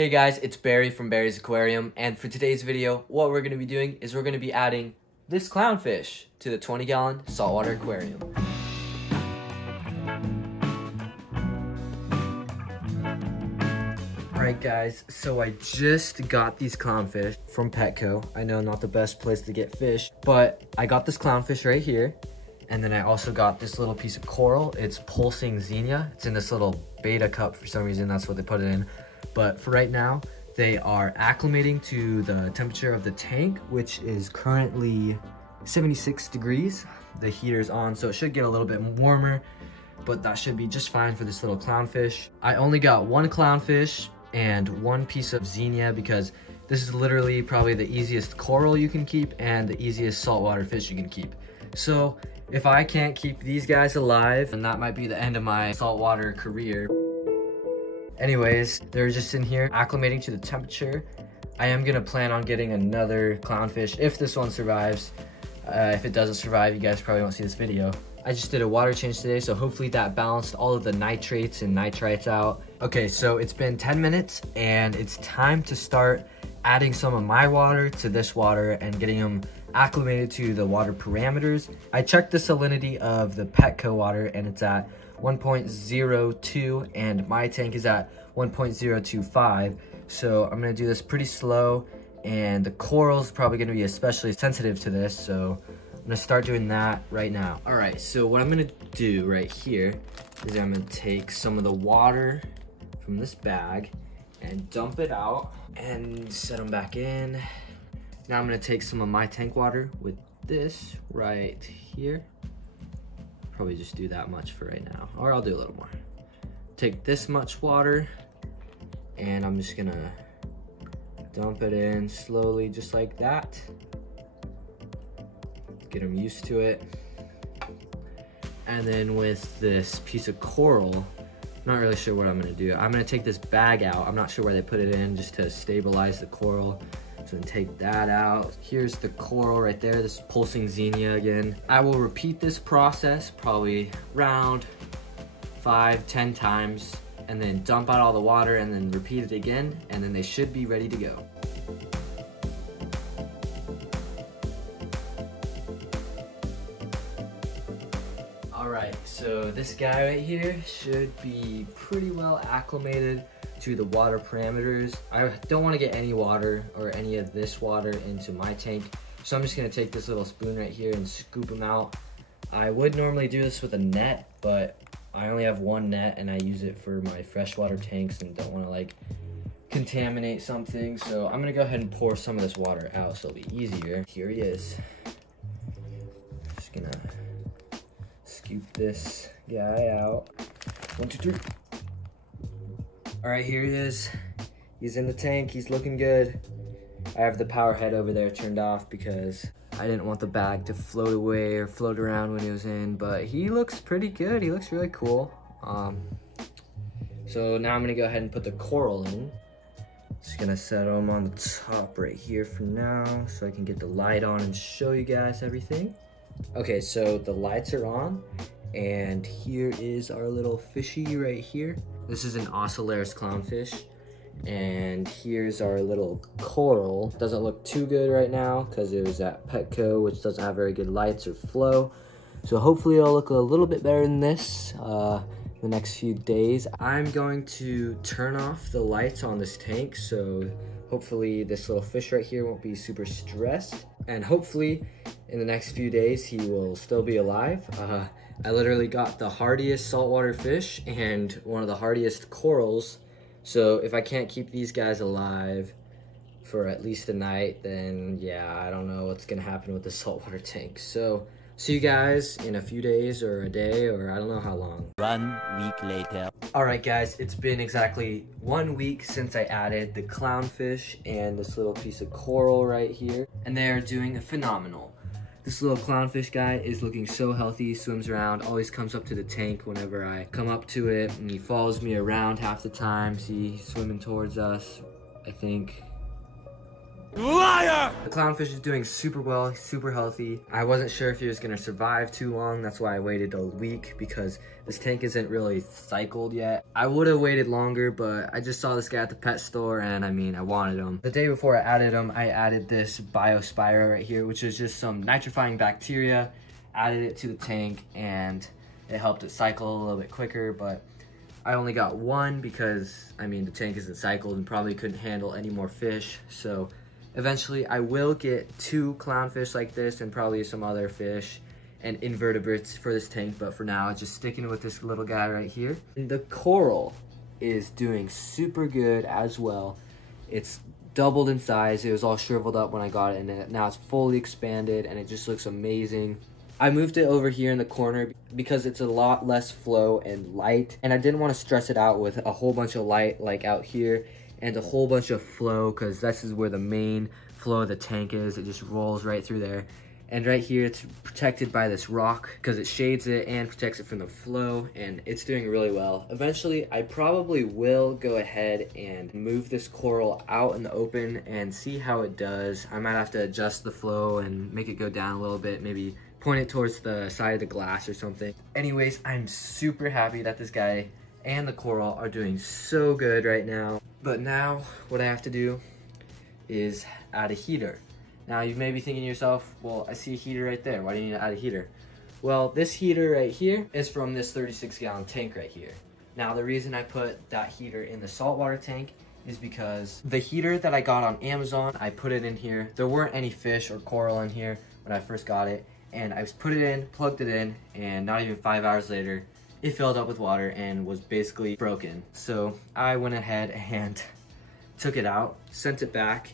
Hey guys, it's Barry from Barry's Aquarium, and for today's video, what we're going to be doing is we're going to be adding this clownfish to the 20-gallon saltwater aquarium. Alright guys, so I just got these clownfish from Petco. I know not the best place to get fish, but I got this clownfish right here. And then I also got this little piece of coral. It's pulsing xenia. It's in this little beta cup for some reason, that's what they put it in. But for right now, they are acclimating to the temperature of the tank, which is currently 76 degrees. The heater's on, so it should get a little bit warmer, but that should be just fine for this little clownfish. I only got one clownfish and one piece of xenia because this is literally probably the easiest coral you can keep and the easiest saltwater fish you can keep. So if I can't keep these guys alive, then that might be the end of my saltwater career. Anyways, they're just in here acclimating to the temperature. I am gonna plan on getting another clownfish if this one survives. If it doesn't survive, you guys probably won't see this video. I just did a water change today, so hopefully that balanced all of the nitrates and nitrites out. Okay, so it's been 10 minutes and it's time to start adding some of my water to this water and getting them acclimated to the water parameters. I checked the salinity of the Petco water and it's at 1.02 and my tank is at 1.025. So I'm gonna do this pretty slow, and the coral's probably gonna be especially sensitive to this, so I'm gonna start doing that right now. All right, so what I'm gonna do right here is I'm gonna take some of the water from this bag and dump it out and set them back in. Now I'm gonna take some of my tank water with this right here. Probably just do that much for right now, or I'll do a little more. Take this much water and I'm just gonna dump it in slowly, just like that. Get them used to it. And then with this piece of coral, not really sure what I'm gonna do. I'm gonna take this bag out. I'm not sure where they put it in, just to stabilize the coral. So take that out. Here's the coral right there, this pulsing xenia again. I will repeat this process probably around 5-10 times, and then dump out all the water and then repeat it again, and then they should be ready to go. Alright, so this guy right here should be pretty well acclimated to the water parameters. I don't want to get any water or any of this water into my tank, so I'm just going to take this little spoon right here and scoop them out. I would normally do this with a net, but I only have one net and I use it for my freshwater tanks and don't want to like contaminate something, so I'm going to go ahead and pour some of this water out so it'll be easier. Here he is. Just gonna scoop this guy out. 1, 2, 3. All right, here he is. He's in the tank, he's looking good. I have the power head over there turned off because I didn't want the bag to float away or float around when he was in, but he looks pretty good. He looks really cool. So now I'm gonna go ahead and put the coral in. Just gonna set him on the top right here for now so I can get the light on and show you guys everything. Okay, so the lights are on, and here is our little fishy right here. This is an Ocellaris clownfish, and here's our little coral. Doesn't look too good right now because it was at Petco, which doesn't have very good lights or flow. So hopefully it'll look a little bit better than this the next few days. I'm going to turn off the lights on this tank, so hopefully this little fish right here won't be super stressed, and hopefully in the next few days he will still be alive. I literally got the hardiest saltwater fish and one of the hardiest corals, so if I can't keep these guys alive for at least a night, then yeah, I don't know what's gonna happen with the saltwater tank. So see you guys in a few days or a day, or I don't know how long. 1 week later. All right guys, it's been exactly 1 week since I added the clownfish and this little piece of coral right here, and they are doing phenomenal. This little clownfish guy is looking so healthy, swims around, always comes up to the tank whenever I come up to it, and he follows me around half the time. See, he's swimming towards us. I think Liar! The clownfish is doing super well, super healthy. I wasn't sure if he was gonna survive too long. That's why I waited a week, because this tank isn't really cycled yet. I would have waited longer, but I just saw this guy at the pet store and I mean, I wanted him. The day before I added him, I added this Biospira right here, which is just some nitrifying bacteria. Added it to the tank and it helped it cycle a little bit quicker, but I only got one because, I mean, the tank isn't cycled and probably couldn't handle any more fish. So eventually I will get 2 clownfish like this and probably some other fish and invertebrates for this tank, but for now, just sticking with this little guy right here. And the coral is doing super good as well. It's doubled in size. It was all shriveled up when I got it, and now it's fully expanded and it just looks amazing. I moved it over here in the corner because it's a lot less flow and light, and I didn't want to stress it out with a whole bunch of light like out here and a whole bunch of flow, because this is where the main flow of the tank is. It just rolls right through there. And right here, it's protected by this rock because it shades it and protects it from the flow, and it's doing really well. Eventually, I probably will go ahead and move this coral out in the open and see how it does. I might have to adjust the flow and make it go down a little bit, maybe point it towards the side of the glass or something. Anyways, I'm super happy that this guy and the coral are doing so good right now. But now, what I have to do is add a heater. Now you may be thinking to yourself, well, I see a heater right there. Why do you need to add a heater? Well, this heater right here is from this 36-gallon tank right here. Now the reason I put that heater in the saltwater tank is because the heater that I got on Amazon, I put it in here. There weren't any fish or coral in here when I first got it. And I put it in, plugged it in, and not even 5 hours later, it filled up with water and was basically broken. So I went ahead and took it out, sent it back,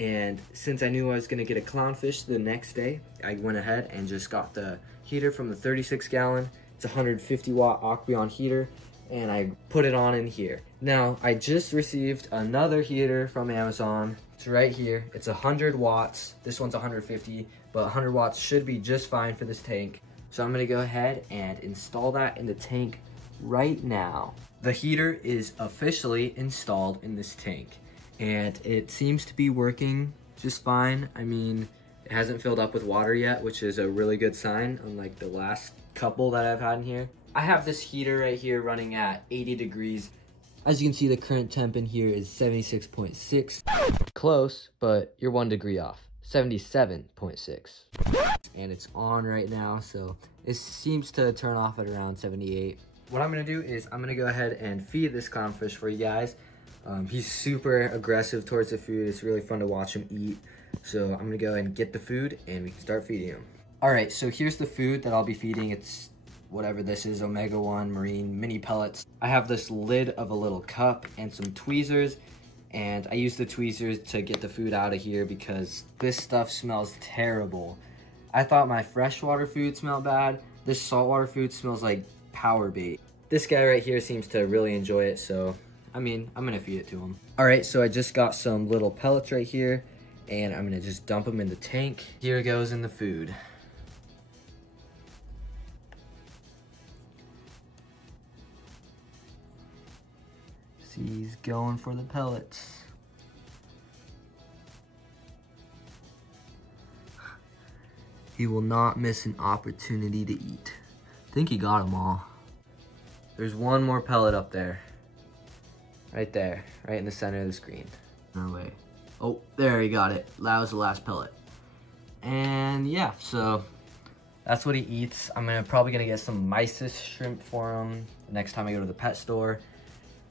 and since I knew I was gonna get a clownfish the next day, I went ahead and just got the heater from the 36-gallon. It's a 150-watt Aquarium heater, and I put it on in here. Now, I just received another heater from Amazon. It's right here. It's 100 watts. This one's 150, but 100 watts should be just fine for this tank. So I'm gonna go ahead and install that in the tank right now. The heater is officially installed in this tank, and it seems to be working just fine. I mean, it hasn't filled up with water yet, which is a really good sign, unlike the last couple that I've had in here. I have this heater right here running at 80 degrees. As you can see, the current temp in here is 76.6. Close, but you're 1 degree off. 77.6. And it's on right now, so it seems to turn off at around 78. What I'm gonna do is I'm gonna go ahead and feed this clownfish for you guys. He's super aggressive towards the food. It's really fun to watch him eat. So I'm gonna go ahead and get the food and we can start feeding him. All right, so here's the food that I'll be feeding. It's whatever this is, Omega-1 Marine mini pellets. I have this lid of a little cup and some tweezers, and I use the tweezers to get the food out of here because this stuff smells terrible. I thought my freshwater food smelled bad. This saltwater food smells like power bait. This guy right here seems to really enjoy it, so I mean, I'm gonna feed it to him. All right, so I just got some little pellets right here, and I'm gonna just dump them in the tank. Here goes in the food. He's going for the pellets. He will not miss an opportunity to eat. I think he got them all. There's one more pellet up there. Right there, right in the center of the screen. No way. Oh, there, he got it. That was the last pellet. And yeah, so that's what he eats. I'm probably gonna get some mysis shrimp for him next time I go to the pet store.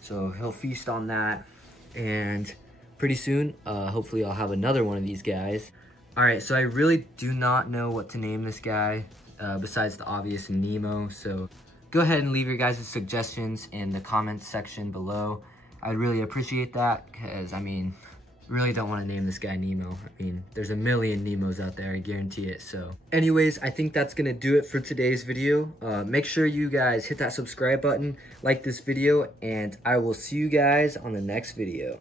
So he'll feast on that, and pretty soon, hopefully I'll have another one of these guys. All right, so I really do not know what to name this guy, besides the obvious Nemo, so go ahead and leave your guys' suggestions in the comments section below. I'd really appreciate that, because, I mean, really don't want to name this guy Nemo. I mean, there's a million Nemos out there, I guarantee it. So anyways, I think that's gonna do it for today's video. Make sure you guys hit that subscribe button, like this video, and I will see you guys on the next video.